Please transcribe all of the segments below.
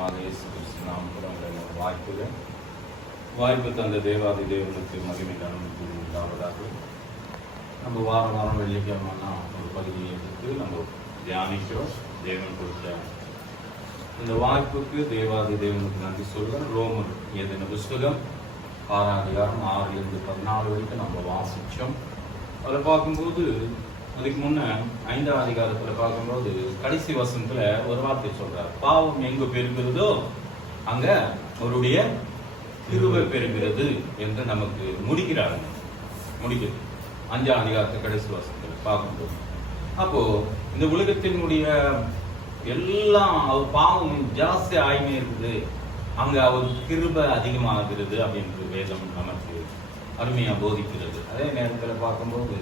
இரட்சகருமாக இயேசு கிறிஸ்து நாமத்தில் வாய்ப்பு தந்த தேவாதி தேவனுக்கு மகிமை கனவுக்கு உண்டாவதாக. நம்ம வாரம் வாரம் வெள்ளிக்கிழமைனா ஒரு பகுதியை எடுத்து நம்ம தியானிக்கிறோம். தேவன் கொடுத்த இந்த வாய்ப்புக்கு தேவாதி தேவனுக்கு நன்றி சொல்ல. ரோமர் எழுதின புஸ்தகம் 6ஆம் அதிகாரம் 6லிருந்து 14 வரைக்கும் நம்ம வாசித்தோம். அதில் பார்க்கும்போது அதுக்கு முன்ன 5ஆம் அதிகாரத்தில் பார்க்கும்போது கடைசி வசனத்துல ஒரு வார்த்தை சொல்றார். பாவம் எங்கு பெருகிறதோ அங்க அவருடைய கிருபை பெருகிறது என்று நமக்கு முடிக்கிறது 5ஆம் அதிகாரத்தை கடைசி வசனத்தில் பார்க்கும்போது. அப்போ இந்த உலகத்தினுடைய எல்லாம் அவர் பாவம் ஜாஸ்தி ஆகினே இருக்குது, அங்க அவர் கிருபை அதிகமாகிறது அப்படின்றது வேதம் நமக்கு அருமையா போதிக்கிறது. அதே நேரத்தில் பார்க்கும்போது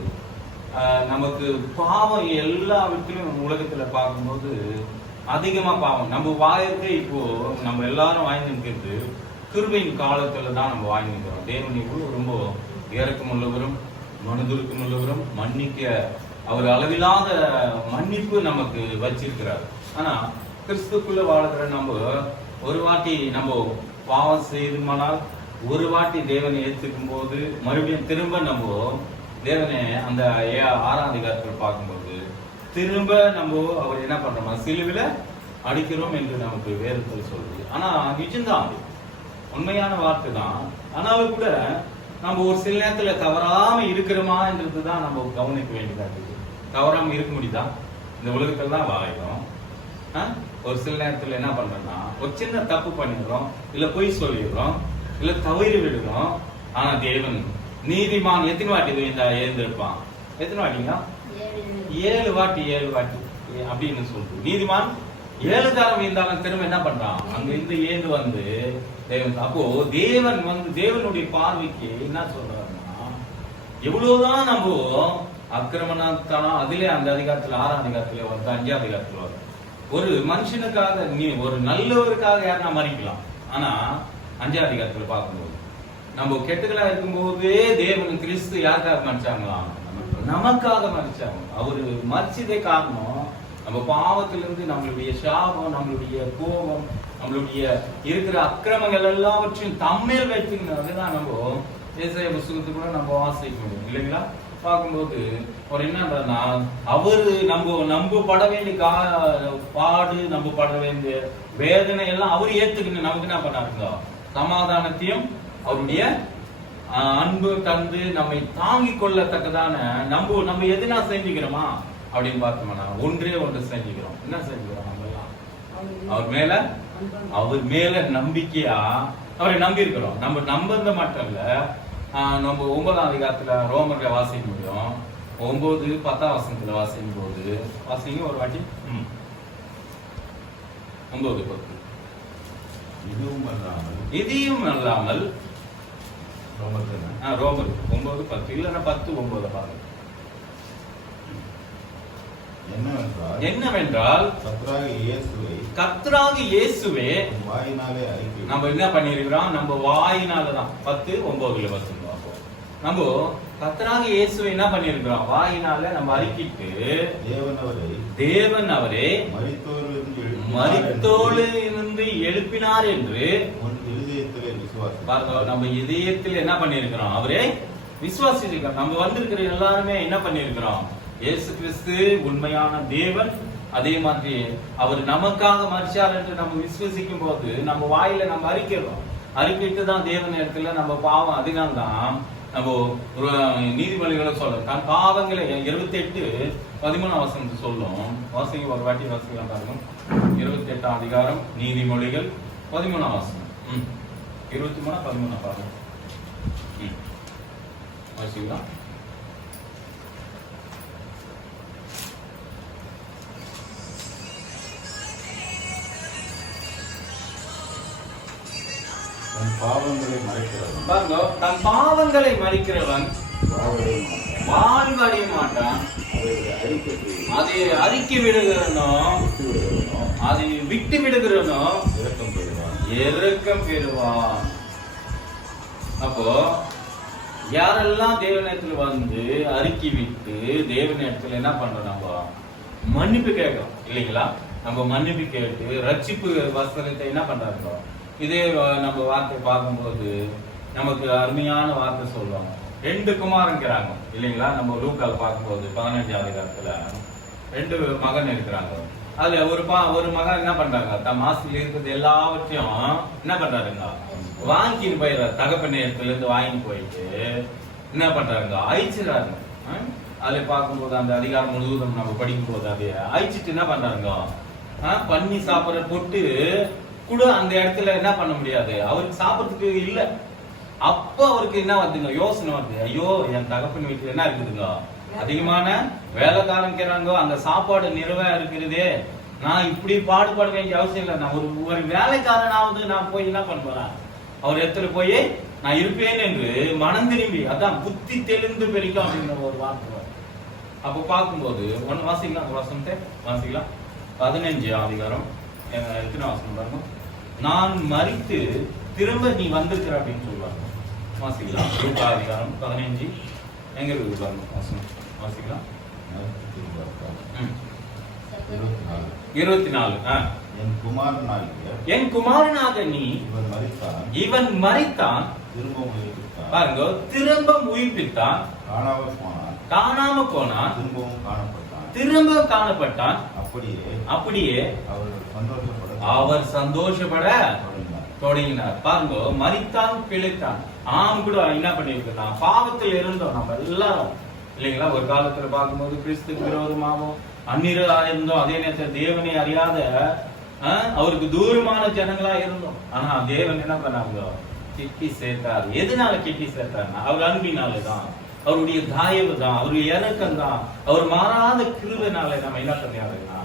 நமக்கு பாவம் எல்லா விதத்திலும் உலகத்துல பார்க்கும்போது அதிகமா பாவம் நம்ம வாழ்க்கை இப்போ நம்ம எல்லாரும் வாங்கி நிற்கிறது கிருபையின் காலத்துல தான் நம்ம வாங்கி நிற்கிறோம். தேவன் ரொம்ப இறக்கம் உள்ளவரும் மனதுருக்கம் உள்ளவரும் மன்னிக்க அவர் அளவில்லாத மன்னிப்பு நமக்கு வச்சிருக்கிறார். ஆனா கிறிஸ்துக்குள்ள வாழ்கிற நம்ம ஒரு வாட்டி நம்ம பாவம் செய்துமானால் ஒரு வாட்டி தேவனை ஏற்றுக்கும் போது மறுபடியும் திரும்ப நம்ம தேவனை அந்த 6ஆம் அதிகாரத்தில் பார்க்கும்போது திரும்ப நம்ம அவர் என்ன பண்றோம், சிலுவில அடிக்கிறோம் என்று நமக்கு வேதத்தில் சொல்றது. ஆனா நிஜம்தான், உண்மையான வார்த்தை தான். ஆனாலும் கூட நம்ம ஒரு சில நேரத்துல தவறாம இருக்கிறோமான்றதுதான் நம்ம கவனிக்க வேண்டியதா இருக்கு. தவறாம இருக்க முடியுதா? இந்த உலகத்துல தான் வாழறோம். ஒரு சில நேரத்துல என்ன பண்றோம்னா ஒரு சின்ன தப்பு பண்ணிடுறோம், இல்ல பொய் சொல்லிடுறோம், இல்ல தவறி விடுறோம். ஆனா தேவன் நீதிமான் எத்தனை வாட்டி எழுந்திருப்பான்? எத்தனை வாட்டிங்க? 7 வாட்டி அப்படின்னு சொல்றது. நீதிமான் 7 தரம் இருந்தாலும் திரும்ப என்ன பண்றான்? அங்க இருந்து ஏந்து வந்து தேவன். அப்போ தேவன் தேவனுடைய பார்வைக்கு என்ன சொல்றாருன்னா, எவ்வளவுதான் நம்ம அக்கிரமணத்தனம் அதுல அந்த அதிகாரத்துல 6ஆம் அதிகாரத்துல வருது, 5ஆம் அதிகாரத்துல வருது. ஒரு மனுஷனுக்காக நீ ஒரு நல்லவருக்காக யாருன்னா மறிக்கலாம். ஆனா 5ஆம் அதிகாரத்துல பார்க்கும்போது நம்ம கெட்டுகளா இருக்கும்போதே தேவன் கிறிஸ்து யாருக்காக மறிச்சாங்களாம்? நமக்காக மறிச்சாங்க. அவரு மறிச்சதே காரணம் நம்ம பாவத்திலிருந்து நம்மளுடைய சாபம், நம்மளுடைய கோபம், நம்மளுடைய இருக்கிற அக்கிரமங்கள் எல்லாவற்றையும் தம்மேல் வைத்துதான் நம்ம ஏசாயா புத்தகத்தை கூட நம்ம வாசிக்க முடியும் இல்லைங்களா? பார்க்கும்போது ஒரு என்னன்னா அவரு நம்ம பட வேண்டிய பாடு, நம்ம பட வேண்டிய வேதனை எல்லாம் அவரு ஏத்துக்கணும். நமக்கு என்ன பண்ணாருங்க? சமாதானத்தையும் அவருடைய அன்பு தந்து நம்மை தாங்கிக் கொள்ளத்தக்கதான நம்ம எதுனா செஞ்சுக்கிறோமா அப்படின்னு பார்த்தோம்னா ஒன்று செஞ்சுக்கிறோம். என்ன செஞ்சுக்கிறோம்? நம்ம எல்லாம் அவர் மேல நம்பிக்கையா அவரை நம்பி இருக்கிறோம். நம்ம நம்புறது மட்டும் இல்ல, நம்ம 9ஆம் அதிகாரத்துல ரோமர்ல வாசிக்க முடியும். 9, 10ஆம் வசனத்துல வாசிக்கும் போது வாசிங்க ஒரு வாட்டி. 9, 10. இதையும் அல்லாமல் ரோமர் 9, 10 இல்லன்னா 10, 9 பாருங்க. என்னவென்றால் கர்த்தராகிய இயேசுவே நம்ம என்ன பண்ணிருக்கிறோம்? நம்ம வாயினாலதான் 10, 9 வசனம் பார்ப்போம். நம்ம கர்த்தராகிய இயேசுவை என்ன பண்ணிருக்கிறோம்? வாயினால நம்ம அறிக்கிட்டு தேவன் அவரே மரித்தோரிலிருந்து எழுப்பினார் என்று நம்ம இதயத்தில் என்ன பண்ணிருக்கிறோம்? அவரே விசுவாசிக்கிறோம். நம்ம வந்திருக்கிற எல்லாருமே என்ன பண்ணிருக்கிறோம்? இயேசு கிறிஸ்து உண்மையான தேவன், அதே மாதிரி அவர் நமக்காக மரிச்சார் என்று நம்ம விசுவசிக்கும் போது நம்ம வாயில நம்ம அறிக்கிட்டு தான் தேவன் இடத்துல நம்ம பாவம். அதனால்தான் நம்ம நீதிமொழிகளை சொல்றோம். தன் பாவங்களை 28, 13ஆம் வசனத்தை சொல்லும். வாசிங்க ஒரு வாட்டி வாசிக்கலாம் பாருங்க. 28ஆம் அதிகாரம் நீதிமொழிகள் 13ஆம் வசனம். 23, 13 பாருங்க. வாசிக்கலாம். தன் பாவங்களை மறைக்கிறவன் வாழ்வடைய மாட்டான். அதை அறிக்கை விடுகிறனோ, அதை விட்டு விடுகிறனோ இரக்கம் பெறுவான். அப்போ யாரெல்லாம் தேவனிடத்துல வந்து அறிக்கை விட்டு தேவனிடத்துல என்ன பண்றோம்? நம்ம மன்னிப்பு கேட்கிறோம் இல்லைங்களா? நம்ம மன்னிப்பு கேட்டு ரட்சிப்பு வஸ்திரத்தை என்ன பண்றாங்க. இதே நம்ம வார்த்தை பார்க்கும்போது நமக்கு அருமையான வார்த்தை சொல்லுவாங்க. 2 குமாரங்கிறாங்க இல்லைங்களா. நம்ம லூக்கால் பார்க்கும்போது 15ஆம் அதிகாரத்துல 2 மகன் இருக்கிறாங்க. அதுல ஒரு மகன் என்ன பண்றாங்க, தம் ஆசையில் இருக்கிறது எல்லாவற்றையும் என்ன பண்றாருங்க, வாங்கிட்டு போயிடுறாரு. தகப்பன் இடத்துல இருந்து வாங்கி போயிட்டு என்ன பண்றாங்க, அழிச்சிடறாங்க. அதுல பார்க்கும்போது அந்த அதிகாரம் முழுவதும் நம்ம படிக்கும் போது அதை அழிச்சிட்டு என்ன பண்றாங்க, பண்ணி சாப்பிட்ற பொட்டு கூட அந்த இடத்துல என்ன பண்ண முடியாது, அவருக்கு சாப்பிட்றதுக்கு இல்ல. அப்ப அவருக்கு என்ன வருதுங்க, யோசனை வருது. ஐயோ, என் தகப்பன் வீட்டுல என்ன இருக்குதுங்க, அதிகமான வேலைக்காரங்கிறாங்க, அந்த சாப்பாடு நிறைவா இருக்கிறதே, நான் இப்படி பாடுபட வேண்டிய அவசியம் இல்லை. நான் ஒரு வேலைக்காரனாவது நான் போய் என்ன பண்ணுவேன், அவர் இடத்துல போய் நான் இருப்பேன் என்று மனம் திரும்பி, அதான் புத்தி தெளிந்து பெருக்கும் அப்படிங்கிற ஒரு வார்த்தை. அப்ப பார்க்கும்போது ஒன்னு வாசிக்கலாம், அந்த வசனத்தை வாசிக்கலாம். 15ஆம் அதிகாரம் எத்தனை வாசனம் பாருங்க. நான் மரித்து திரும்ப நீ வந்திருக்கிற அப்படின்னு சொல்லுவாங்க. வாசிக்கலாம். லூக்கா அதிகாரம் 15 எங்க இருக்கு பாருங்க வாசனம். வாசிக்கலாம். 24. என் குமாரனாக நீ இவன் மரித்தான் பாருங்க, திரும்ப உயிர்ப்பித்தான், காணாம போனான், திரும்ப காணப்பட்டான். அப்படியே அவர் சந்தோஷப்பட தொடங்கினார். பாருங்க, மரித்தான் பிழைத்தான். ஆம் கூட என்ன பண்ணிருக்கான், பாவத்தில் இருந்தோம் நம்ம எல்லாரும் இல்லைங்களா. ஒரு காலத்துல பார்க்கும்போது கிறிஸ்து விரோதமாகவும் அந்நியரா இருந்தோம். அதே நேரத்தில் தேவனை அறியாத அவருக்கு தூரமான ஜனங்களா இருந்தோம். ஆனா தேவன் என்ன பண்ணாங்க, கிட்டி சேர்த்தார். எதனால கிட்டி சேர்த்தாருன்னா அவர் அன்பினாலதான், அவருடைய தயவு தான், அவருடைய இறக்கம் தான், அவர் மாறாத கிருபையினால நம்ம என்ன பண்ணியாருன்னா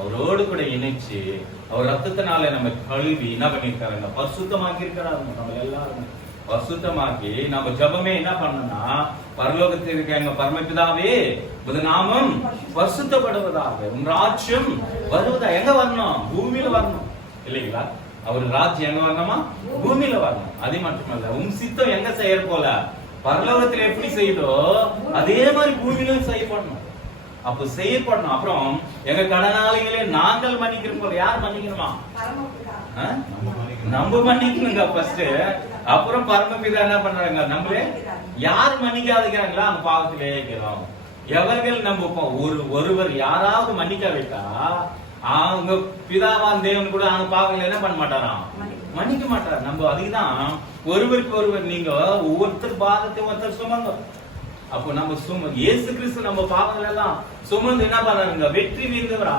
அவரோடு கூட இணைச்சு அவர் ரத்தத்தினால நம்ம கழுவி என்ன பண்ணிருக்காருங்க, பரிசுத்தமாக்கி இருக்கிறாருங்க. நம்ம எல்லாரும் பரிசுத்தமாக்கி நம்ம ஜபமே என்ன பண்ணணும்னா, பரலோகத்தில் இருக்க எங்க பரமபிதாவே உமது நாமம் பரிசுத்தப்படுவதாக, உம் ராஜ்யம் வருவதா. எங்க வரணும், பூமியில வரணும் இல்லைங்களா. அவர் ராஜ்யம் எங்க வரணுமா, பூமியில வரணும். அது மட்டுமல்ல, உம் சித்தம் எங்க செய்யற போல பரலோகத்துல எப்படி செய்தோ அதே மாதிரி பூமியிலும் செய்யப்படணும். அப்ப செய்யப்படணும். அப்புறம் எங்க கடனாளிகளே நாங்கள் மன்னிக்கிற போல யார் மன்னிக்கணுமா, நம்ம மன்னிக்கணுங்க ஃபர்ஸ்ட். அப்புறம் பரமபிதா என்ன பண்றாங்க, நம்மளே யார் மன்னிக்காதுக்கிறாங்களா அந்த பாவத்திலே இருக்கிறோம். எவர்கள் நம்ம ஒருவர் யாராவது மன்னிக்காவிட்டா அவங்க பிதாவான் தேவன் கூட அவங்க பாவங்களை என்ன பண்ண மாட்டாராம், மன்னிக்க மாட்டார். நம்ம அதுக்குதான் ஒருவருக்கு ஒருவர் நீங்க ஒவ்வொருத்தர் பாதத்தை ஒருத்தர் சுமங்க. அப்போ நம்ம இயேசு கிறிஸ்து நம்ம பாவங்கள் எல்லாம் சுமந்து என்ன பண்றாங்க, வெற்றி வீழ்ந்தவரா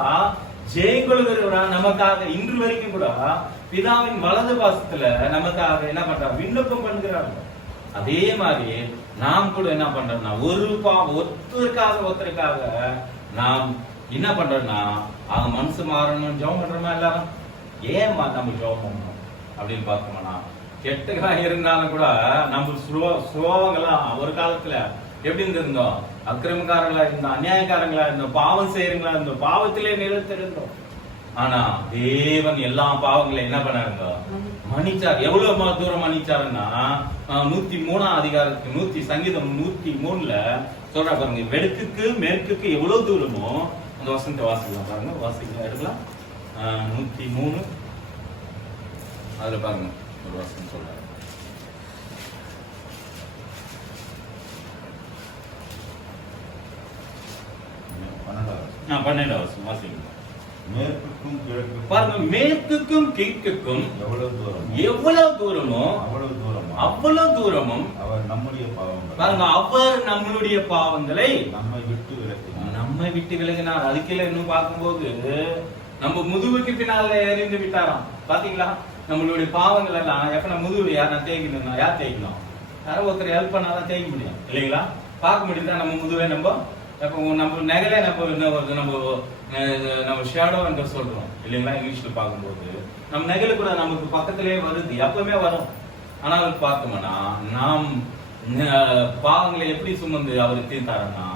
ஜெயங்கொள்கிறவரா நமக்காக இன்று வரைக்கும் கூட பிதாவின் வலது பாசத்துல நமக்காக என்ன பண்றாங்க, விண்ணப்பம் பண்ணுகிறாங்க. அதே மாதிரி நாம் கூட என்ன பண்றோம்னா ஒருத்தருக்காக நாம் என்ன பண்றோம்னா அவங்க மனசு மாறணும் ஜெபம் பண்றோமா எல்லாரும். ஏன் நம்ம ஜெபம் பண்ணணும் அப்படின்னு பார்த்தோம்னா, கெட்டதா இருந்தாலும் கூட நம்ம சுலோகங்களா ஒரு காலத்துல எப்படி இருந்தோம், அக்கிரமக்காரங்களா இருந்தோம், அநியாயக்காரங்களா இருந்தோம், பாவம் செய்யறங்களா இருந்தோம், பாவத்திலே நிலைத்திருந்தோம். ஆனா தேவன் எல்லா பாவங்களையும் என்ன பண்ணாருங்க, மன்னிச்சார். எவ்வளவு தூரம் மன்னிச்சாருன்னா 103ஆம் அதிகாரத்துக்கு சங்கீதம் 103ல சொல்ற பாருங்க, வெடுக்குக்கு மேற்குக்கு எவ்வளவு தூரமோ அந்த வசனத்தை வாசிக்கலாம் பாருங்க. வாசிக்கலாம் எடுக்கலாம். 103 அதுல பாருங்க ஒரு வசனம் சொல்றாரு. பன்னெண்டாவது வசனம் வாசிக்கலாம். மேற்குக்கும் கிழக்குக்கும் பாருங்க, மேற்குக்கும் கிழக்குக்கும் எவ்வளவு தூரமோ அவ்வளவு தூரமும் அவர் நம்முடைய பாவங்கள் பாருங்க, அவர் நம்மளுடைய பாவங்களை நம்மை விட்டு விலகினார். அதுக்கெல்லாம் இன்னும் பார்க்கும்போது நம்ம முதுகுக்கு பின்னால எறிந்து விட்டாராம். பாத்தீங்களா, நம்மளுடைய பாவங்கள் எல்லாம் எப்ப நம்ம முதுகு யார் தேய்க்கணும், யார் தேய்க்கணும், யாரோ ஒருத்தர் ஹெல்ப் பண்ணாதான் தேய்க்க முடியும் இல்லைங்களா. பார்க்க முடியுதா நம்ம முதுவை நம்ம நம்ம நெகலே நம்ம ஷேடோ என்று சொல்றோம் இல்லைங்களா. இங்கிலீஷ்ல பார்க்கும்போது நம்ம நெகல கூட நமக்கு பக்கத்திலே வருது, எப்பவுமே வரும். ஆனால் பார்த்தோம்னா நாம் பாவங்களை எப்படி சுமந்து அவர் தீர்த்தாருன்னா,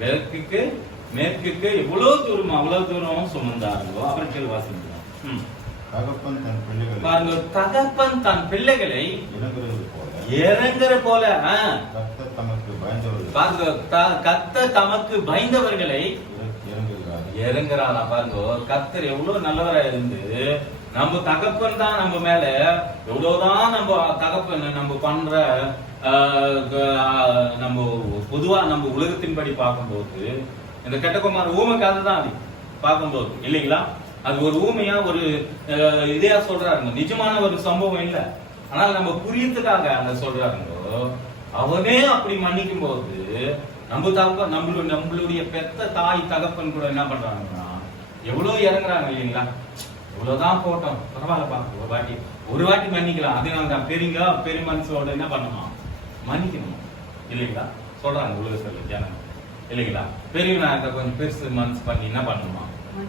மேற்குக்கு எவ்வளவு தூரம் அவ்வளவு தூரம் சுமந்தாருங்கோ. அவருக்கு வாசிக்கிறோம். தகப்பன் தன் பிள்ளைகளை இறங்குற போல கர்த்தர் தமக்கு பயந்தவர்களை இறங்குறாரா பாருங்க. கர்த்தர் எவ்வளவு நல்லவரா இருந்து நம்ம தகப்பன் தான் நம்ம மேல எவ்வளவுதான் நம்ம தகப்பன் நம்ம பண்ற நம்ம பொதுவா நம்ம உலகத்தின்படி பார்க்கும்போது இந்த கெட்டகுமார் ஊமை கதை தான் அது பார்க்கும்போது இல்லைங்களா? அது ஒரு ஊமையா ஒரு இதையா சொல்றாருங்க, நிஜமான ஒரு சம்பவம் இல்லை. ஆனால் நம்ம புரியத்துக்காக அங்க சொல்றாருங்க. அவனே அப்படி மன்னிக்கும் போது நம்ம தகப்பன் நம்மளுடைய பெத்த தாய் தகப்பன் கூட என்ன பண்றாங்கன்னா எவ்வளவு இறங்குறாங்க இல்லைங்களா? இவ்வளவுதான் போட்டோம், பரவாயில்லப்பா, ஒரு வாட்டி மன்னிக்கலாம். அதனால தான் பெரிய மனசோட என்ன பண்ணணுமா மன்னிக்கணும் இல்லைங்களா? சொல்றாங்க உலகத்துல ஜனங்க இல்லைங்களா? பெரியவனாக்க கொஞ்சம் பெருசு மனசு பண்ணி என்ன பண்ணணுமா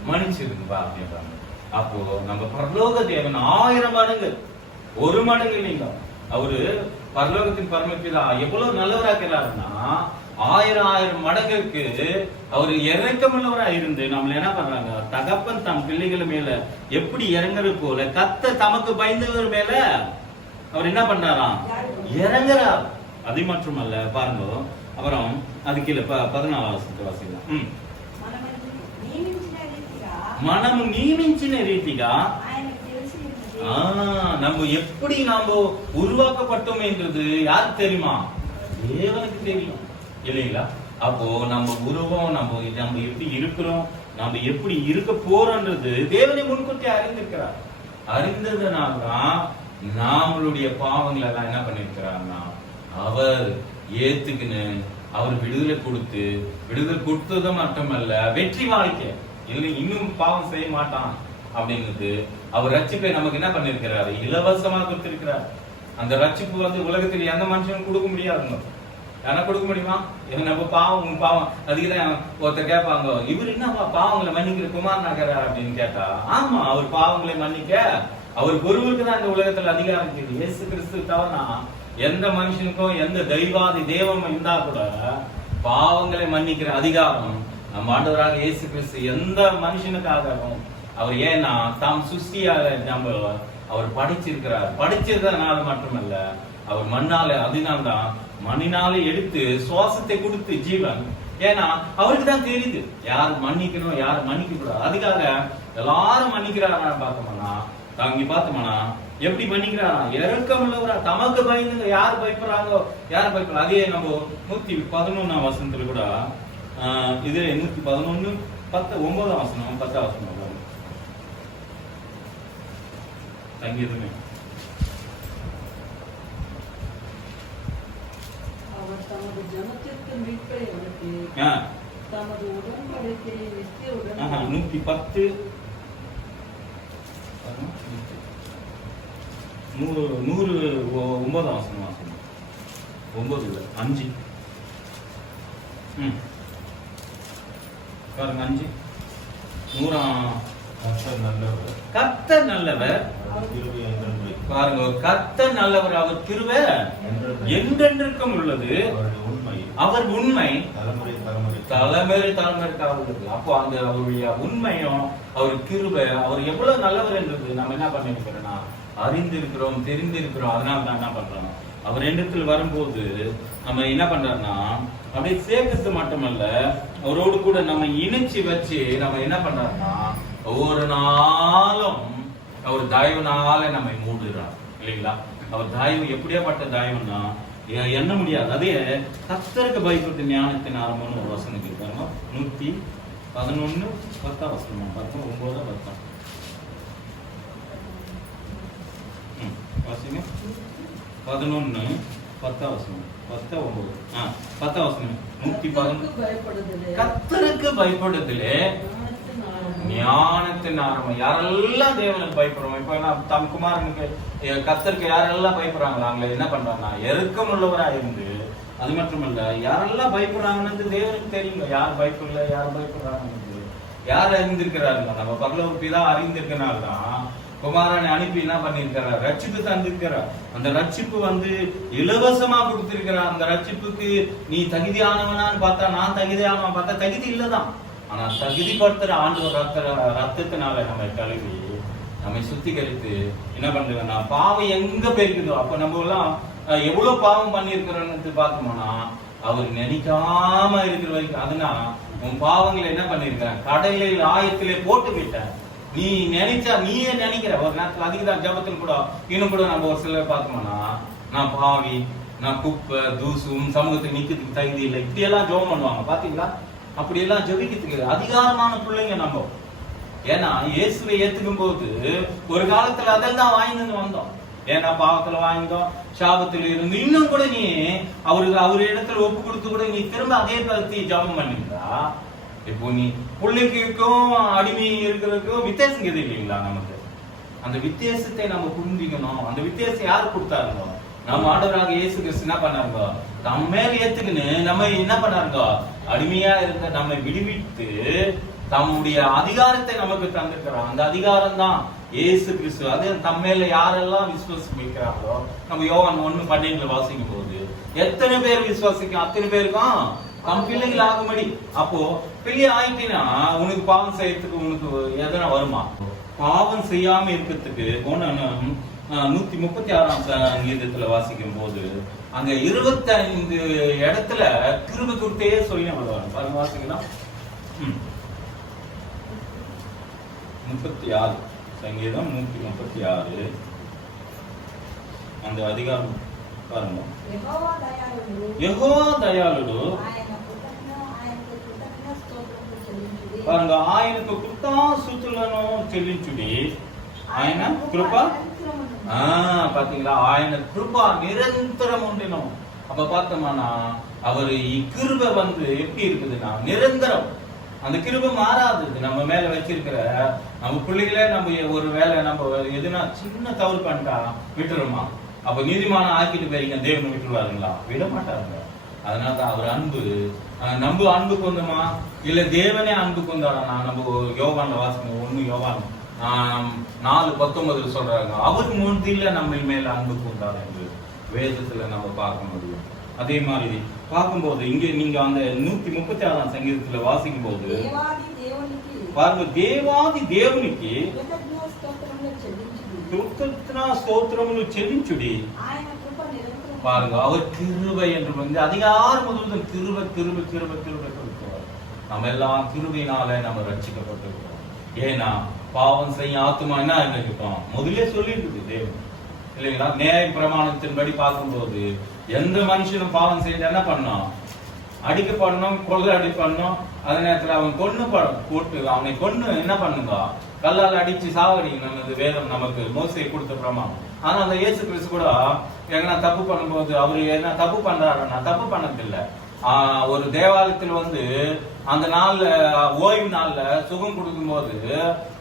மன்னிச்சிருக்குப்பா அப்படின்றாங்க. அப்போ நம்ம பரலோக தேவன் 1000 மடங்கு, 1 மடங்கு இல்லைங்களா? அவரு பரலோகத்தின் பரமபிதா எவ்வளவு நல்லவராக்கிறாருன்னா 1000 மடங்குக்கு அவரு இறக்கமுள்ளவரா இருந்து நம்மள என்ன பண்றாங்க, தகப்பன் தம் பிள்ளைகள் மேல எப்படி இறங்குறது போல கர்த்தர் தமக்கு பயந்தவர் மேல அவர் என்ன பண்றாராம், இறங்குறார். அது மட்டுமல்ல பாருங்க, அப்புறம் அது கீழே 14 வாசிக்கலாம். మనము నియమించిన రీతిగా நம்ம எப்படி நாம உருவாக்கப்பட்டோம் என்றது யாருக்கு தெரியுமா? தேவனுக்கு தெரியும் இல்லைங்களா? அப்போ நம்ம உருவம், நம்ம எப்படி இருக்கிறோம், நம்ம எப்படி இருக்க போறோம்ன்றது தேவனை முன்கூட்டி அறிந்திருக்கிறார். அறிந்ததுனால்தான் நம்மளுடைய பாவங்களை எல்லாம் என்ன பண்ணிருக்கிறார்னா அவர் ஏத்துக்குன்னு அவர் விடுதலை கொடுத்தது மட்டுமல்ல வெற்றி வாழ்க்கை இல்லை, இன்னும் பாவம் செய்ய மாட்டான் அப்படிங்கிறது அவர் ரட்சிப்பை நமக்கு என்ன பண்ணிருக்கிறாரு, இலவசமா கொடுத்திருக்கிறார். அந்த ரட்சிப்பு வந்து உலகத்தில் எந்த மனுஷனும் கொடுக்க முடியாதுங்க. யாரா கொடுக்க முடியுமா? நம்ம பாவம் அதுக்குதான் ஒருத்தர் கேட்பாங்க, இவர் என்னப்பா பாவங்களை மன்னிக்கிற குமார் நகரார் அப்படின்னு கேட்டா, ஆமா அவர் பாவங்களை மன்னிக்க அவர் ஒருவருக்கு தான் இந்த உலகத்துல அதிகாரம் இருக்குது. இயேசு கிறிஸ்து தவிர எந்த மனுஷனுக்கும் எந்த தெய்வாதி தேவம் இருந்தா கூட பாவங்களை மன்னிக்கிற அதிகாரம் நம்ம ஆண்டவராக இயேசு கிறிஸ்து எந்த மனுஷனுக்காகவும் அவர், ஏன்னா தாம் சுஷ்டியாக நம்ம அவர் படிச்சிருக்கிறதுனால மட்டுமல்ல, அவர் மண்ணால, அதனால்தான் மண்ணினாலே எடுத்து சுவாசத்தை கொடுத்து ஜீவன். ஏன்னா அவருக்கு தான் தெரியுது யார் மன்னிக்கணும் யார் மன்னிக்க கூடாது. அதுக்காக எல்லாரும் மன்னிக்கிறாரா பார்த்தோம்னா, இங்க பார்த்தோம்னா எப்படி மன்னிக்கிறாரா, இறக்கமுள்ளவரா, தமக்கு பயந்து யார் பயப்படுறாங்களோ யார் பயப்படுறா. அதே நம்ம 111 வசனத்துல கூட இது 111 9 வசனம் 10 வசனம் சங்கீதமே. அவர் தமது ஜனத்திற்கு மீட்பை அனுப்பி தமது உடன்படிக்கையை நித்தியவுடன் 110 109 வசனம் வாசனம் 9 இல்ல 5 பாருங்க 5 கர்த்தர் நல்லவர் பாருங்க, கர்த்தர் நல்லவர், அவர் கிருபை என்றென்றைக்கும் உள்ளது, அவர் உண்மை தலைமுறைக்காக உள்ளது. அப்போ அந்த அவருடைய உண்மையும் அவர் கிருபை, அவர் எவ்வளவு நல்லவர் என்றது நம்ம என்ன பண்ணிருக்கிறோம்னா அறிந்திருக்கிறோம், தெரிந்திருக்கிறோம். அதனால தான் என்ன பண்றோம், அவர் இடத்தில் வரும்போது நம்ம என்ன பண்றோம்னா அப்படியே சேர்க்கறது மட்டுமல்ல, அவரோடு கூட நம்ம இணைச்சு வச்சு நம்ம என்ன பண்றோம்னா ஒவ்வொரு நாளும் அவர் தயவுனால நம்மை மூடுகிறார் இல்லைங்களா? அவர் தயவு எப்படியாப்பட்ட தயவுன்னா எண்ண முடியாது. அதே கர்த்தருக்கு பயப்பட்ட ஞானத்தின் ஆரம்பம்னு ஒரு வசனம் இருக்காங்க. 111 10 வசனம் 9 10 வாசிங்க. 11 10 வசனம் 10 9 10 வசனம் 111 கர்த்தருக்கு பயப்படுதலே ஞானத்தின் ஆரம்பம். யாரெல்லாம் தேவனுக்கு பயப்படுறோம், இப்ப எல்லாம் தம் குமாரனுக்கு கர்த்தருக்கு யாரெல்லாம் பயப்படுறாங்களா அவங்களை என்ன பண்றாங்கன்னா இறக்கம் உள்ளவரா இருந்து, அது மட்டுமல்ல யாரெல்லாம் பயப்படுறாங்கன்னு தேவனுக்கு தெரியுங்க. யார் பயப்படல யார் பயப்படுறாங்கன்னு யார் அறிந்திருக்கிறாருங்க. நம்ம பகலோக பிதா அறிந்திருக்கனால்தான் குமாரனை அனுப்பி என்ன பண்ணிருக்கிறார், ரட்சிப்பு தந்திருக்கிறார். அந்த ரட்சிப்பு வந்து இலவசமா கொடுத்திருக்கிறார். அந்த ரட்சிப்புக்கு நீ தகுதியானவனான்னு பார்த்தா, நான் தகுதியானவன் பார்த்தா தகுதி இல்லதான். ஆனா தகுதிப்படுத்துற ஆண்டவர் ரத்தத்தினால நம்ம கழுவி நம்மை சுத்திகரித்து என்ன பண்றதுன்னா பாவம் எங்க போயிருக்குதோ, அப்ப நம்ம எல்லாம் எவ்வளவு பாவம் பண்ணிருக்கிறோம்னு பார்த்தோம்னா அவர் நினைக்காம இருக்கிற வரைக்கும். அதனால உன் பாவங்களை என்ன பண்ணிருக்க? கடலில் ஆயத்திலே போட்டு விட்ட. நீ நினைச்சா நீயே நினைக்கிற ஒரு நேரத்தில் அதிகதான் ஜபத்தில் கூட இன்னும் கூட நம்ம ஒரு சிலர் பார்த்தோம்னா, நான் பாவி, நான் குப்பை தூசும் சமூகத்துக்கு நிக்கிறதுக்கு தகுதி இல்லை, இப்படி எல்லாம் ஜெபம் பண்ணுவாங்க. பாத்தீங்களா? அப்படி எல்லாம் ஜெபிக்கிறதுக்கு அதிகாரமான பிள்ளைங்க நம்ம. ஏன்னா இயேசுவை ஏத்துக்கும் போது ஒரு காலத்துல அதெல்லாம் வாங்கிட்டு வந்தோம். ஏன்னா பாவத்துல வாங்கிட்டோம், சாபத்துல இருந்து இன்னும் கூட நீ அவரு இடத்துல ஒப்பு கொடுத்து கூட நீ திரும்ப அதே பத்தி ஜபம் பண்ணிருந்தா, இப்போ நீ பிள்ளைக்கும் அடிமை இருக்கிறதுக்கும் வித்தியாசம் எது இல்லைங்களா? நமக்கு அந்த வித்தியாசத்தை நம்ம புரிஞ்சுக்கணும். அந்த வித்தியாசம் யாரு கொடுத்தாருங்க? நம்ம ஆண்டவராக இயேசு கிறிஸ்து என்ன பண்ணாருங்க? நம்ம மேல ஏத்துக்குன்னு நம்ம என்ன பண்ணாருங்க? அடிமையா இருந்த நம்மை விடுவித்து தம்முடைய அதிகாரத்தை நமக்கு தந்திருக்கிறார். அந்த அதிகாரம் தான் இயேசு கிறிஸ்து. அது தம் மேல யாரெல்லாம் விசுவாசம் வைக்கிறாங்களோ, நம்ம யோவான் 1:12 வாசிக்கும் போது எத்தனை பேர் விசுவாசிக்கும் அத்தனை பேருக்கும் தம் பிள்ளைகள் ஆகும்படி. அப்போ பிள்ளை ஆயிட்டீங்கன்னா உனக்கு பாவம் செய்யறதுக்கு உனக்கு எதனா வருமா? பாவம் செய்யாம இருக்கிறதுக்கு 136ஆம் சங்கீதத்துல வாசிக்கும் போது அங்க 25 இடத்துல கிருபை கொடுத்தே சொல்லி வருவாங்க. பாருங்க, வாசிக்கலாம். 36 சங்கீதம் 136 அந்த அதிகாரம் பாருங்க. యెహోవా దయాళుడు పారంగా ఆయనకు కృతజ్ఞతలను చెల్లించుడి. ఆయన కృప பாத்தீங்களா? ఆయన కృప நிரந்தரம் உண்டினோம். அப்ப பார்த்தோம்னா அவர் கிருபை எப்படி இருக்குதுன்னா நிரந்தரம். அந்த கிருபை மாறாது. நம்ம மேல வச்சிருக்கிற நம்ம பிள்ளைகளே நம்ம ஒரு வேலை நம்ம எதுனா சின்ன தவறு பண்ணிட்டா விட்டுருமா? அப்ப நீதிமான ஆக்கிட்டு போயிருக்க தேவனை விட்டுருவாருங்களா? விட மாட்டாருங்க. அதனாலதான் அவர் அன்பு நம்ம அன்பு கொண்டோமா இல்ல தேவனே அன்பு கொண்டாடா? நம்ம யோவான்ல வாசிக்கணும். 1 யோவான் 4:19 சொல்றாங்க, அவர் முந்தில நம்ம மேல அன்பு கொண்டார் என்று வேதத்துல நம்ம பார்க்க முடியும். அதே மாதிரி பார்க்கும்போது இங்க நீங்க அந்த 136ஆம் சங்கீதத்துல வாசிக்கும் போது பாருங்க, தேவாதி దేవునికి స్తోత్రములు చెల్లించుడి. பாருங்க, அவர் கிருபை என்று வந்து அதிகாரம் முழுவதும் கிருபை கிருபை கிருபை கிருபை கொடுக்கிறார். நம்ம எல்லாம் கிருபையினால நம்ம ரட்சிக்கப்பட்டிருக்கிறோம். ஏன்னா பாவம் செய்ய ஆத்துமா என்ன இருக்கட்டும் முதலே சொல்லிட்டு தேவன் இல்லைங்களா? நியாய பிரமாணத்தின்படி பார்க்கும்போது எந்த மனுஷனும் பாவம் செஞ்ச என்ன பண்ணோம்? அடிக்கப்படணும், கொள்ளை அடிப்படணும். அதே நேரத்துல அவன் கொன்னு போட்டு அவனை கொன்னு என்ன பண்ணுங்க? கல்லால் அடிச்சு சாவடிக்கணும். நமது வேதம் நமக்கு மோசையை கொடுத்த பிரமாணம். ஆனா அந்த இயேசு கிறிஸ்து கூட எங்கன்னா தப்பு பண்ணும்போது அவரு என்ன தப்பு பண்றாருன்னா தப்பு பண்ணதில்லை. ஒரு தேவாலயத்தில் வந்து அந்த நாள்ல ஓய்வு நாள்ல சுகம் கொடுக்கும் போது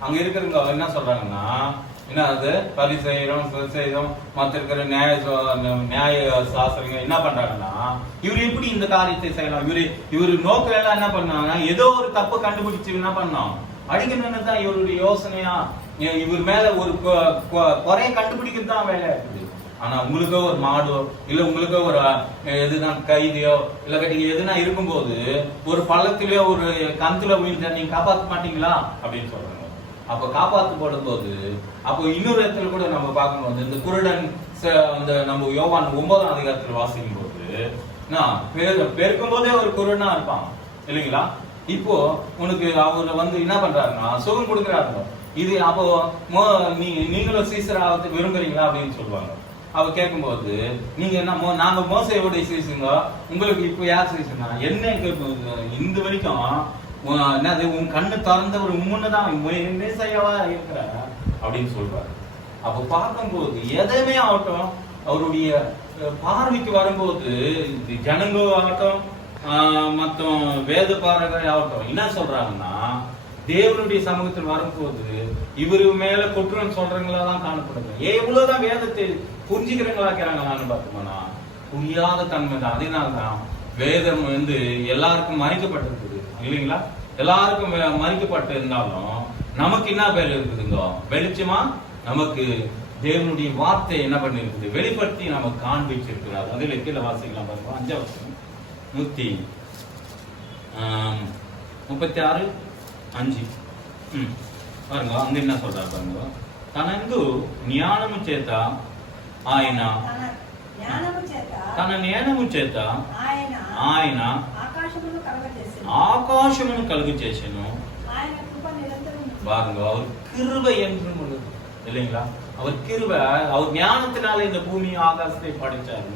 அங்க இருக்கிறவங்க என்ன சொல்றாங்கன்னா, என்ன அது பரிசெய்றோம் செய்தோம் மற்ற இருக்கிற நியாய சாஸ்திரங்க என்ன பண்றாங்கன்னா, இவரு எப்படி இந்த காரியத்தை செய்யலாம்? இவரு நோக்கம் எல்லாம் என்ன பண்ணாங்க? ஏதோ ஒரு தப்பு கண்டுபிடிச்சு என்ன பண்ணோம்? அடிக்கணும்னு தான் இவருடைய யோசனையா. இவர் மேல ஒரு குறைய கண்டுபிடிக்கிறது தான் வேலை இருக்குது. ஆனா உங்களுக்கோ ஒரு மாடோ இல்ல உங்களுக்கோ ஒரு எதுதான் கைதியோ இல்ல கட்டி எதுனா இருக்கும்போது ஒரு பள்ளத்திலயோ ஒரு கந்துல விழுந்த நீங்க காப்பாற்ற மாட்டீங்களா அப்படின்னு சொல்றாங்க. அப்ப காப்பாத்து போடும் போது அப்போ இன்னொரு இடத்துல கூட நம்ம பார்க்கும்போது இந்த குருடன் அந்த நம்ம யோவான் 9ஆம் அதிகாரத்துல வாசிக்கும் போது பெருக்கும் போதே ஒரு குருடனா இருப்பான் இல்லைங்களா? இப்போ உனக்கு அவரு வந்து என்ன பண்றாருன்னா சுகம் கொடுக்குறாருங்க. இது அப்போ நீங்களும் சீசராக விரும்புறீங்களா அப்படின்னு சொல்லுவாங்க. அவ கேட்கும்போது நீங்க என்ன நாங்க மோசையோட சீசுங்க, உங்களுக்கு இப்போ யார் சீசுனா என்ன இந்த வரைக்கும் என்னது உன் கண்ணு திறந்த ஒரு முன்னதான் செய்யவா இருக்கிற அப்படின்னு சொல்றாரு. அப்ப பார்க்கும்போது எதையுமே ஆகட்டும் அவருடைய பார்வைக்கு வரும்போது ஜனங்க ஆகட்டும் மற்றும் வேத பாரகர் ஆகட்டும் என்ன சொல்றாங்கன்னா, தேவனுடைய சமூகத்தில் வரும்போது இவரு மேல குற்றம் சொல்றவங்களா தான் காணப்படுது. எவ்வளவுதான் வேதத்தை புரிஞ்சுக்கிறவங்களாக்கிறாங்களான்னு பார்த்தோம்னா புரியாத தன்மை தான். அதனால்தான் வேதம் வந்து எல்லாருக்கும் மறைக்கப்பட்டிருக்குது இல்லைங்களா? எல்லாருக்கும் மறைக்கப்பட்டு இருந்தாலும் நமக்கு என்ன பேர் இருக்குதுங்க? வெளிச்சமா நமக்கு தேவனுடைய வார்த்தை என்ன பண்ணிருக்குது? வெளிப்படுத்தி நமக்கு காண்பிச்சிருக்கிறார். அதில் கீழே வாசிக்கலாம் பாருங்க. 5ஆம் வசனம் 136:5 பாருங்க. அங்க என்ன சொல்றாரு பாருங்க. తనందు జ్ఞానము చేత ఆయన తన జ్ఞానము చేత ఆయన ఆకాశమును కలుగు చేసెను. ఆయన కృప నిరంతరం பாருங்க, அவர் கிருபை என்றும் உள்ளது இல்லைங்களா? அவர் கிருபை, அவர் ஞானத்தினால இந்த பூமி ஆகாசத்தை படைச்சாரு.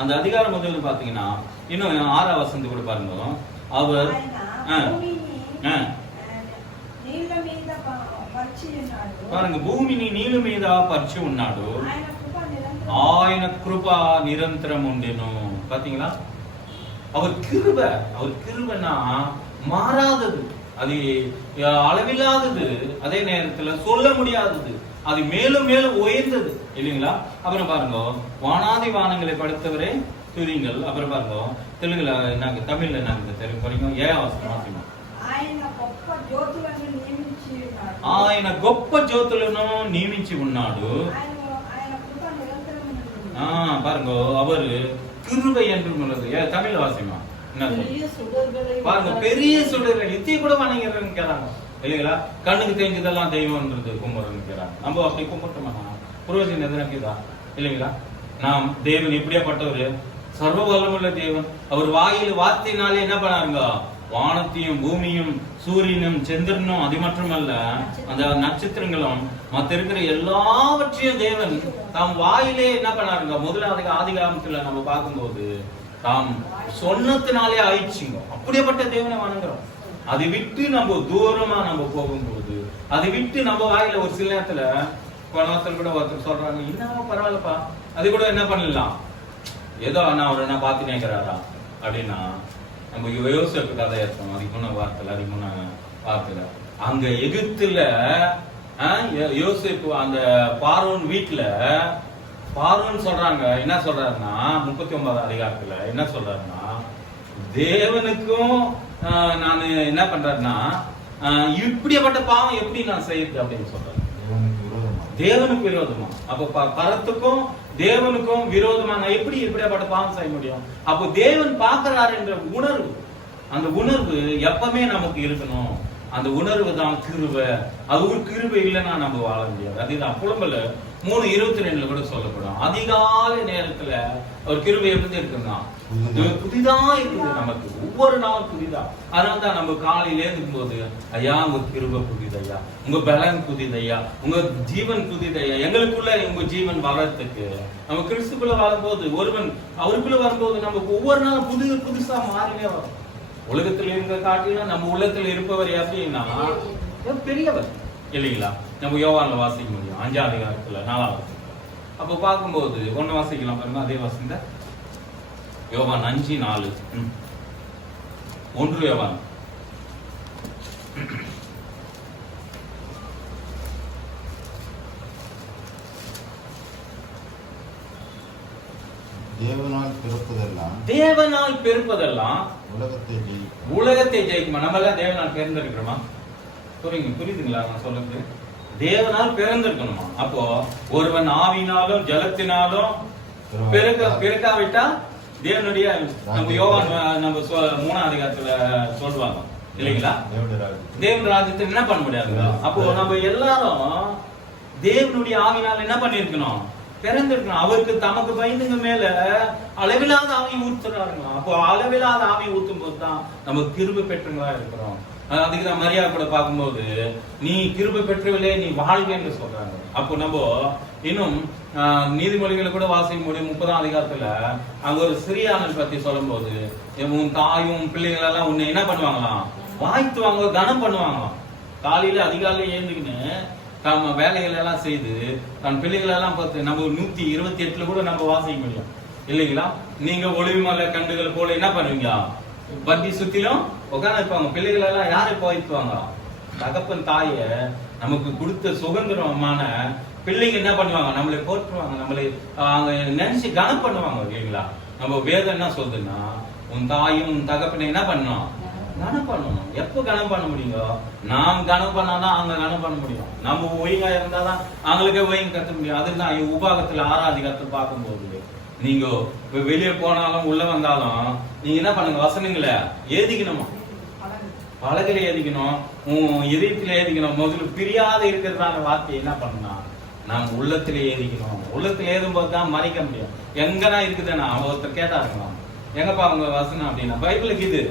அந்த அதிகாரம் முதல்ல பாத்தீங்கன்னா இன்னும் 6ஆம் வசனத்தை கூட பாருங்க. அவர் பாருங்க, భూమిని నీళ్ళ మీద పరిచి ఉన్నాడు, ఆయన కృప నిరంతరం ఉండెను. பாத்தீங்களா? அவர் கிருபை, அவர் கிருபைனா மாறாதது, அது அளவில்லாதது, அதே நேரத்துல சொல்ல முடியாதது, அது மேலும் மேலும் உயர்ந்தது இல்லைங்களா? அப்புறம் பாருங்க, வானாதி வானங்களை படைத்தவரே துதிங்கள். அப்புறம் பாருங்க, தெலுங்குல நாங்க தமிழ்ல நாங்க தெரியும் பாருங்க, 7ஆம் வசனம். ఆయన గొప్ప జ్యోతులను నియమించి ఉన్నాడు. பாருங்க, அவர் கிருபை என்றும் உள்ளது. தமிழ் வாசிமா பாருங்க, பெரிய சுடர்கள் இத்தையும் கூட வணங்கிறன்னு கேட்றாங்க இல்லைங்களா? கண்ணுக்கு தெரிஞ்சதெல்லாம் தெய்வம்ன்றது கும்பிடுறன்னு கேட்றாங்க. நம்ம அப்படி கும்பிட்டோமா? புரோஜனம் எதுனா இல்லைங்களா? நாம் தேவன் எப்படியாப்பட்டவர்? சர்வ வல்லமுள்ள தேவன். அவர் வாயில் வார்த்தையினாலே என்ன பண்ணாருங்க? வானத்தையும் பூமியும் சூரியனும் சந்திரனும் அது மட்டுமல்ல அந்த நட்சத்திரங்களும் மற்ற இருக்கிற எல்லாவற்றையும் தேவன் தாம் வாயிலே என்ன பண்ணாருங்க? முதலாவது ஆதிகாமத்துல நம்ம பார்க்கும்போது தாம் சொன்னத்தினாலே ஆயிடுச்சுங்க. அப்படியேப்பட்ட தேவனை வணங்குறோம். அதை விட்டு நம்ம தூரமா நம்ம போகும்போது, அதை விட்டு நம்ம வாயில ஒரு சில நேரத்துல குளத்தில் கூட ஒருத்தர் சொல்றாங்க, இன்னும் பரவாயில்லப்பா, அது கூட என்ன பண்ணலாம், ஏதோ நான் அவர் என்ன பார்த்து நேக்கிறாரா அப்படின்னா, நம்ம யோசிப்பு கதை இருக்கோம். அதுக்கு முன்ன வார்த்தையில அங்க எகிப்துல யோசிப்பு அந்த பார்வோன் வீட்டுல பார்வோன் சொல்றாங்க, என்ன சொல்றாருன்னா 39ஆம் அதிகாரத்துல என்ன சொல்றாருன்னா, தேவனுக்கும் நான் என்ன பண்றேன்னா இப்படிப்பட்ட பாவம் எப்படி நான் செய்யுது அப்படின்னு சொல்றேன். தேவனுக்கு விரோதமா? அப்ப பரத்துக்கும் தேவனுக்கும் விரோதமா நான் எப்படி இப்படிப்பட்ட பாவம் செய்ய முடியும்? அப்போ தேவன் பார்க்கிறாரு என்ற உணர்வு, அந்த உணர்வு எப்பவுமே நமக்கு இருக்கணும். அந்த உணர்வு தான் கிருபை. அது ஒரு கிருபை இல்லைன்னா நம்ம வாழ முடியாது. அதுதான் புலம்பல 3:22 கூட சொல்லப்படும். அதிகாலை நேரத்துல ஒரு கிருபை எப்படி இருக்குன்னா புதிதா இருக்குது நமக்கு, ஒவ்வொரு நாளும் புதிதா. அதனால்தான் நம்ம காலையில இருக்கும் போது, ஐயா உங்க கிருபை புதிதையா, உங்க பலன் புதிதையா, உங்க ஜீவன் புதிதையா, எங்களுக்குள்ள உங்க ஜீவன் வளர்றதுக்கு நம்ம கிறிஸ்துக்குள்ள வரும்போது, ஒருவன் அவருக்குள்ள வரும்போது நமக்கு ஒவ்வொரு நாளும் புதுசா மாறினே வரும். உலகத்தில் இருந்த காட்டிலும் நம்ம உள்ளத்துல இருப்பவர் எப்படின்னா பெரியவர் இல்லைங்களா? நம்ம யோவான்ல வாசிக்க முடியும் 5ஆம் அதிகாரத்துல 4ஆவது. அப்ப பார்க்கும்போது 1 வாசிக்கலாம் பாருங்க, அதே வாசிங்க. யோவான் 5:4. 1 யோவான். தேவனால் பிறப்பதெல்லாம் உலகத்தை ஜெயிக்குமா? நம்ம எல்லாம் தேவனால் பிறந்திருக்கிறோமா? புரியுதுங்களா நான் சொல்றது? தேவனால் பிறந்திருக்கணுமா? அப்போ ஒருவன் ஆவினாலும் ஜலத்தினாலும் பிறக்காவிட்டா தேவனுடைய நம்ம யோவான் நம்ம 3ஆம் அதிகாரத்துல சொல்லுவாங்க இல்லைங்களா? தேவன் ராஜ்யத்தை என்ன பண்ண முடியாது. அப்போ நம்ம எல்லாரும் தேவனுடைய ஆவினால என்ன பண்ணிருக்கணும்? பிறந்திருக்கணும். அவருக்கு தமக்கு பயந்துங்க மேல அளவில்லாத ஆவி ஊத்துறாருங்க. அப்போ அளவில்லாத ஆவி ஊத்தும் போது தான் நம்ம கிருபை பெற்றவங்களா இருக்கிறோம். அதுக்குதான் மரியா கூட பார்க்கும்போது, நீ கிருபை பெற்றவில்லை, நீ வாழ்க என்று சொல்றாங்க. அப்போ நம்ம இன்னும் நீதிமொழிகளை கூட வாசிக்க முடியும் 30ஆம் அதிகாரத்துல அங்க ஒரு சிறியானல் பத்தி சொல்லும் போது, உன் தாயும் பிள்ளைகள் எல்லாம் உன்னை என்ன பண்ணுவாங்களாம்? வாழ்த்துவாங்க, கனம் பண்ணுவாங்களாம். காலையில அதிகாலையில ஏந்துக்கின்னு நம்ம வேலைகள் எல்லாம் செய்து தன் பிள்ளைகள் எல்லாம் பார்த்து நம்ம 128 கூட நம்ம வாசிக்க முடியும் இல்லைங்களா? நீங்க ஒளிவுமலை கண்டுகள் போல என்ன பண்ணுவீங்க? பட்டி சுத்திலும் உட்காந்து இருப்பாங்க. பிள்ளைகள் எல்லாம் யாரை போய்த்துவாங்க? தகப்பன் தாய நமக்கு கொடுத்த சுதந்திரமான பிள்ளைங்க என்ன பண்ணுவாங்க? நம்மளை போற்றுவாங்க, நம்மளை நினைச்சு கனம் பண்ணுவாங்க இல்லைங்களா? நம்ம வேதம் என்ன சொல்றதுன்னா, உன் தாயும் உன் தகப்பனை என்ன பண்ணணும்? கனம் பண்ணணும். எப்ப கனம் பண்ண முடியுங்க? நாம் கனம் பண்ணாதான் அவங்க கனம் பண்ண முடியும். நம்ம ஒய்ங்கா இருந்தாதான் அவங்களுக்கே ஒய்ங்க கத்த முடியும். அதுதான் உபாகத்துல 6ஆம் அதிகாரத்தை பார்க்கும்போது, நீங்க வெளியே போனாலும் உள்ள வந்தாலும் நீங்க என்ன பண்ணுங்க? வசனங்களை ஏதிக்கணுமா? பலகையில ஏதிக்கணும், இதயத்துல ஏதிக்கணும். முதல்ல பிரியாத இருக்கிறதான வார்த்தையை என்ன பண்ணா நாம் உள்ளத்துல ஏதிக்கணும். உள்ளத்துல ஏதும் போது தான் மறைக்க முடியும். எங்கன்னா இருக்குதுன்னா ஒருத்தர் கேட்டாருங்களா, எங்கப்பா அவங்க வசனம் அப்படின்னா, பைபிளுக்கு இது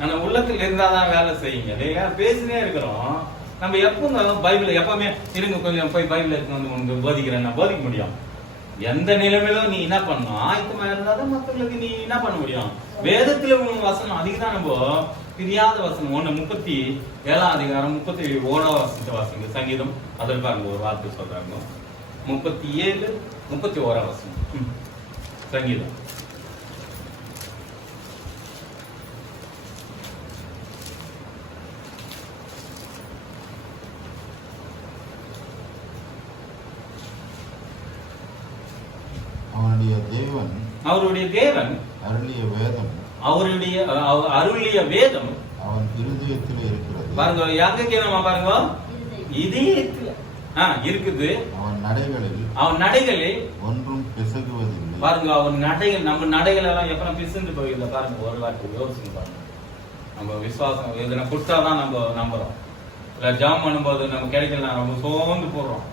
ஆனா உள்ளத்துல இருந்தாதான் வேலை செய்யுங்க. இல்லையா? பேசினே இருக்கிறோம். நம்ம எப்போ பைபிள் எப்பவுமே இருங்க கொஞ்சம் போய் பைபிள் எடுத்து வந்து உனக்கு போதிக்கிறேன், நான் போதிக்க முடியும். எந்த நிலைமையிலும் நீ என்ன பண்ணணும், ஆயத்தமா இருந்தாதான் மற்றவங்களுக்கு நீ என்ன பண்ண முடியும். வேதத்துல உன் வசனம் அதிகம் தான். நம்ம பிரியாத வசனம் 1:37 அதிகாரம் 37 வசனத்தை வாசிங்க. சங்கீதம் அதில் பாருங்க ஒரு வார்த்தை சொல்றாங்க. 37:31 வசனம் சங்கீதம். அவருடைய தேவன் அருளிய வேதம் அவருடைய அருளிய வேதம் அவன் இருதயத்தில் இருக்கிறது. பாருங்க எங்க கேட்கணுமா பாருங்க, இதயத்துல இருக்குது. அவன் நடைகளில் ஒன்றும் பிசகுவதில்லை. பாருங்க அவன் நடைகள், நம்ம நடைகள் எல்லாம் எப்ப பிசுந்து போயிடல பாருங்க. ஒரு வாட்டி யோசிச்சு பாருங்க. நம்ம விசுவாசம் எதுனா கொடுத்தாதான் நம்ம நம்புறோம். இல்ல ஜாம் பண்ணும்போது நம்ம கிடைக்கல நம்ம சோர்ந்து போடுறோம்.